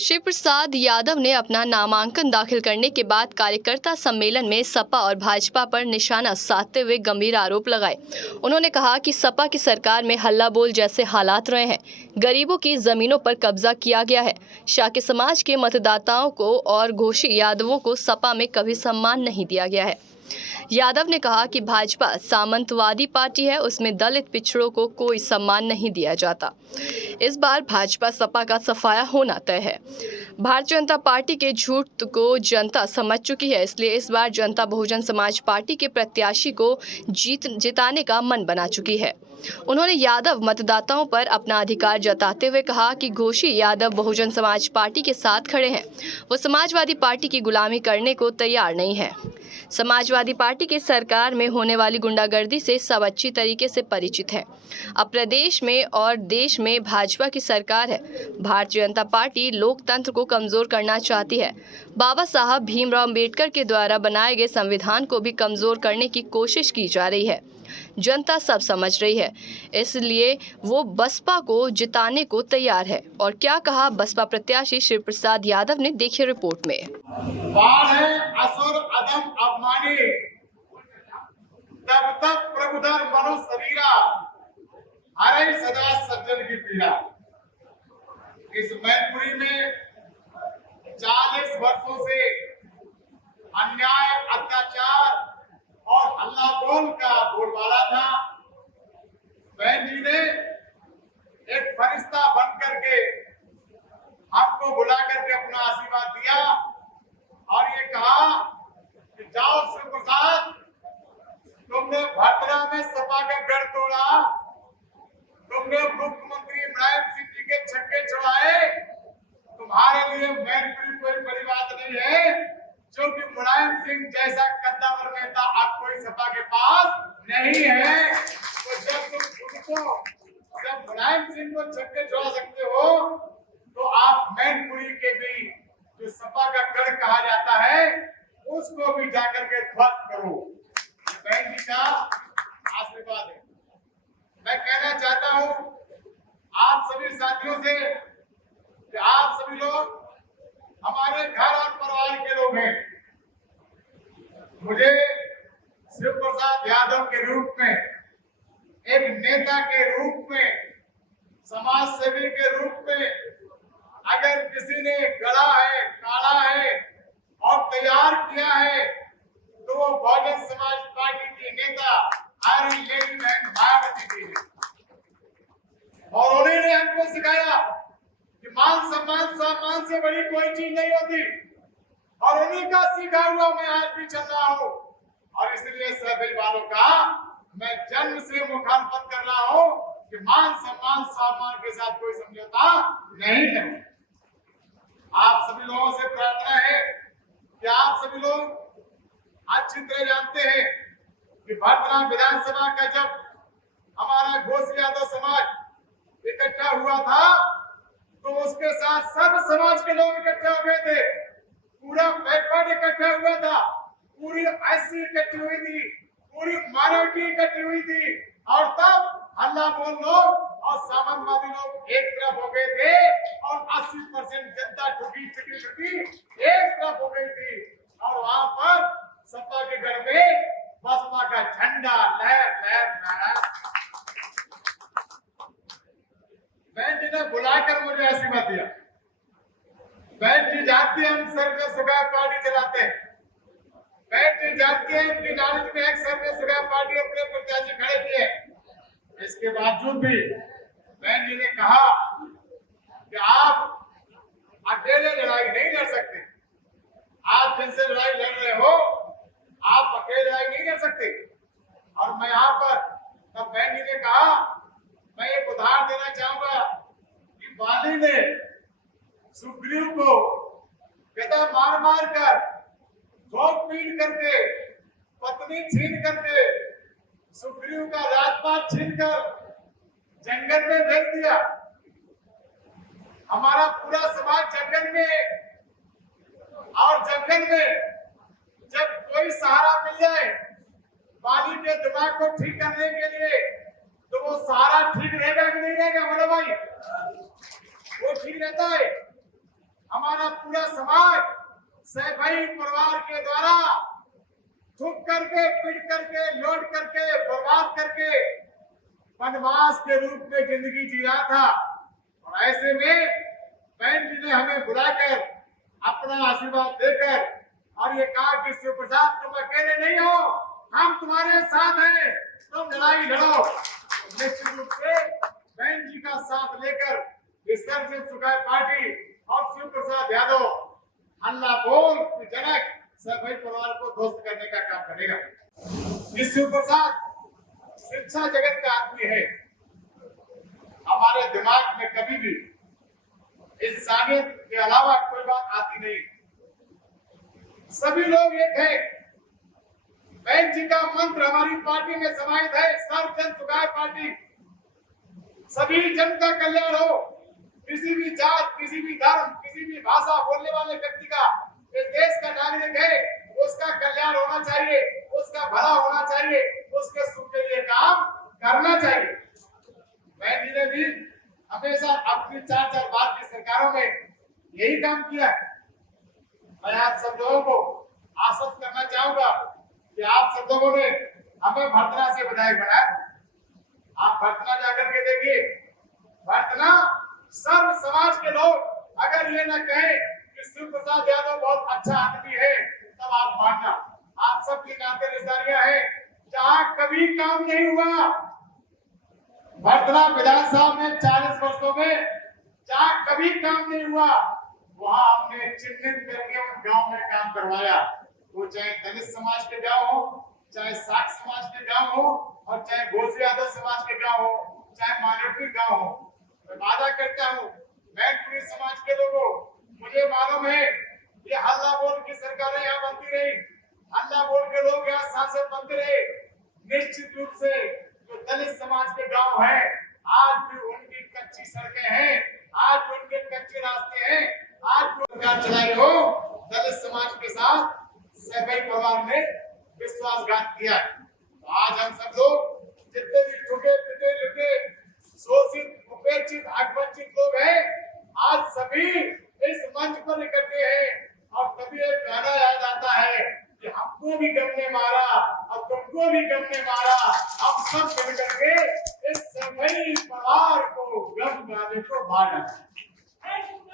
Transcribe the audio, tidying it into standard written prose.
शिव प्रसाद यादव ने अपना नामांकन दाखिल करने के बाद कार्यकर्ता सम्मेलन में सपा और भाजपा पर निशाना साधते हुए गंभीर आरोप लगाए। उन्होंने कहा कि सपा की सरकार में हल्ला बोल जैसे हालात रहे हैं, गरीबों की जमीनों पर कब्जा किया गया है, शाक्य समाज के मतदाताओं को और घोषी यादवों को सपा में कभी सम्मान नहीं दिया गया है। यादव ने कहा कि भाजपा सामंतवादी पार्टी है, उसमें दलित पिछड़ों को कोई सम्मान नहीं दिया जाता। इस बार भाजपा सपा का सफाया होना तय है। भारतीय जनता पार्टी के झूठ को जनता समझ चुकी है, इसलिए इस बार जनता बहुजन समाज पार्टी के प्रत्याशी को जिताने का मन बना चुकी है। उन्होंने यादव मतदाताओं पर अपना अधिकार जताते हुए कहा कि घोषी यादव बहुजन समाज पार्टी के साथ खड़े हैं, वो समाजवादी पार्टी की गुलामी करने को तैयार नहीं है। समाजवादी पार्टी की सरकार में होने वाली गुंडागर्दी से सब अच्छी तरीके से परिचित हैं। अब प्रदेश में और देश में भाजपा की सरकार है। भारतीय जनता पार्टी लोकतंत्र को कमजोर करना चाहती है। बाबा साहब भीमराव अम्बेडकर के द्वारा बनाए गए संविधान को भी कमजोर करने की कोशिश की जा रही है। जनता सब समझ रही है, इसलिए वो बसपा को जिताने को तैयार है। और क्या कहा बसपा प्रत्याशी शिव प्रसाद यादव ने, देखिए रिपोर्ट में। बाढ़ है असुर अदम अवमानी, तब तक प्रभुधर मनो शरीरा, हरे सदा सज्जन की पीड़ा। इस मैनपुरी में 40 वर्षों से अन्याय, अत्याचार और हल्ला बोल का बोलबाला था। बहन जी ने एक फरिश्ता बन करके हमको बुला करके अपना आशीर्वाद दिया और ये कहा कि जाओ शिव प्रसाद, तुमने भद्रा में सपा का गढ़ तोड़ा, तुमने मुख्यमंत्री मुलायम सिंह जी के छक्के छुड़ाए, तुम्हारे लिए मैनपुरी कोई बड़ी बात नहीं है, क्योंकि मुलायम सिंह जैसा कद्दावर नेता अब कोई सपा के पास नहीं है। तो जब मुलायम सिंह को छक्के छुड़ा सकते हो, तो आप मैनपुरी के भी जो सपा का गढ़ कहा जाता है, उसको भी जाकर के ध्वस्त करो। बहन जी का आशीर्वाद है। मैं कहना चाहता हूं आप सभी साथियों से कि आप सभी लोग हमारे घर और परिवार के लोग हैं। मुझे शिव प्रसाद यादव के रूप में, एक नेता के रूप में, समाज सेवी के रूप में, अगर किसी ने गढ़ा है, काढ़ा है और तैयार किया है, तो वो बहुजन समाज पार्टी की नेता हमारी लेडी बहन मायावती जी है। और उन्होंने हमको सिखाया कि मान सम्मान से बड़ी कोई चीज नहीं होती, और उन्हीं का सीखा हुआ मैं आज भी चल रहा हूँ। और इसलिए सभी वालों का मैं जन्म से मुखालफत कर रहा हूँ कि मान सम्मान के साथ कोई समझौता नहीं है। आप सभी लोगों से प्रार्थना है कि आप सभी लोग अच्छी तरह जानते हैं कि भरतरा विधानसभा का जब हमारा घोषी यादव समाज इकट्ठा हुआ था, तो उसके साथ सब समाज के लोग इकट्ठा हुए थे, पूरा बैकवर्ड इकट्ठा हुआ था, पूरी एससी इकट्ठी हुई थी, पूरी माइनॉरिटी इकट्ठी हुई थी, और तब हल्ला बोल लोग और सामंतवादी लोग एक तरफ हो गए थे और 80% जनता टूटी एक तरफ हो गई थी। और वहां पर सपा के घर में बसपा का झंडा लहर। बहन जी ने बुलाकर मुझे आशीर्वाद दिया। बहन जी जानती है हम सर्वे सुगम पार्टी चलाते हैं। बहन जी जानती है कि नाराज में एक सर्वे सुगम पार्टी अपने प्रत्याशी खड़े किए। इसके बावजूद भी बहन जी ने कहा कि आप अकेले लड़ाई नहीं लड़ सकते, आप जिनसे लड़ाई लड़ रहे हो आप अकेले लड़ाई नहीं लड़ सकते। और मैं यहाँ पर तब बहन जी ने कहा, मैं एक उदाहरण देना चाहूंगा कि बाली ने सुग्रीव को गदा मार कर, धोख पीट करके, पत्नी छीन करके, सुग्रीव का राजपाट छीनकर जंगल में भेज दिया। हमारा पूरा समाज जंगल में, और जंगल में जब कोई सहारा मिल जाए बाली के दिमाग को ठीक करने के लिए, तो वो सहारा ठीक रहेगा कि नहीं रहेगा? बोलो भाई, वो ठीक रहता है। पूरा समाज सैफई परिवार के द्वारा थूक करके, पीट करके, लौट करके, बर्बाद करके वनवास के रूप में जिंदगी जी रहा था। और ऐसे में बहन जी ने हमें बुलाकर अपना आशीर्वाद देकर और ये कहा कि शिव प्रसाद तुम अकेले नहीं हो, हम तुम्हारे साथ हैं, तुम लड़ाई लड़ो। निश्चित रूप से बहन जी का साथ लेकर विसर्जन सुखाए पार्टी और शिव प्रसाद यादव हल्ला बोल जनक सभी परिवार को ध्वस्त करने का काम करेगा। इस शिव प्रसाद शिक्षा जगत का आदमी है। हमारे दिमाग में कभी भी इंसानियत के अलावा कोई बात आती नहीं। सभी लोग एक है। बहन जी का मंत्र हमारी पार्टी में समाहित है, सर्वजन सुखाए पार्टी। सभी जन का कल्याण हो। किसी भी जात, किसी भी धर्म, किसी भी भाषा बोलने वाले व्यक्ति का, इस देश का नागरिक है, उसका कल्याण होना चाहिए, उसका भला होना चाहिए, उसके सुख के लिए काम करना चाहिए। बहन जी ने भी हमेशा अपनी 4-4 बार की सरकारों में यही काम किया है। मैं आप सब लोगों को आश्वस्त करना चाहूंगा कि आप सब लोगों ने हमें भरतना से विधायक बनाया। आप भरतना जाकर के देखिए। भरतना सर्व समाज के लोग अगर ये न कहें कि शिव प्रसाद यादव बहुत अच्छा आदमी है, तब आप मानना। आप सबकी नाते रिश्तेदारियां हैं। जहां कभी काम नहीं हुआ भरतना विधानसभा में 40 वर्षों में, जहां कभी काम नहीं हुआ वहां हमने चिन्हित करके उन गांव में काम करवाया। वो चाहे दलित समाज के गांव हो, चाहे साख समाज के गांव हो, और चाहे भोसले यादव समाज के गांव हो, चाहे मानवपुर गांव हो। मैं वादा करता हूँ मैनपुरी समाज के लोगों, मुझे मालूम है ये हल्ला बोल की सरकारें यहाँ बनती रही, हल्ला बोल के लोग यहाँ सांसद बनते रहे। निश्चित रूप से जो दलित समाज के गांव है, आज भी उनकी कच्ची सड़कें हैं, आज भी उनके कच्चे रास्ते हैं। आज जो सरकार चलाई हो दलित समाज के साथ सैफई परिवार ने विश्वासघात किया। तो आज हम सब लोग जितने भी ठुके पिटे लुटे शोषित उपेक्षित आगवंचित लोग हैं, आज सभी इस मंच पर इकट्ठे हैं। और तभी एक गाना याद आता है कि हमको भी गम ने मारा और तुमको भी गम ने मारा, हम सब मिलकर के इस सैफई परिवार को गम गाने को मार डाला।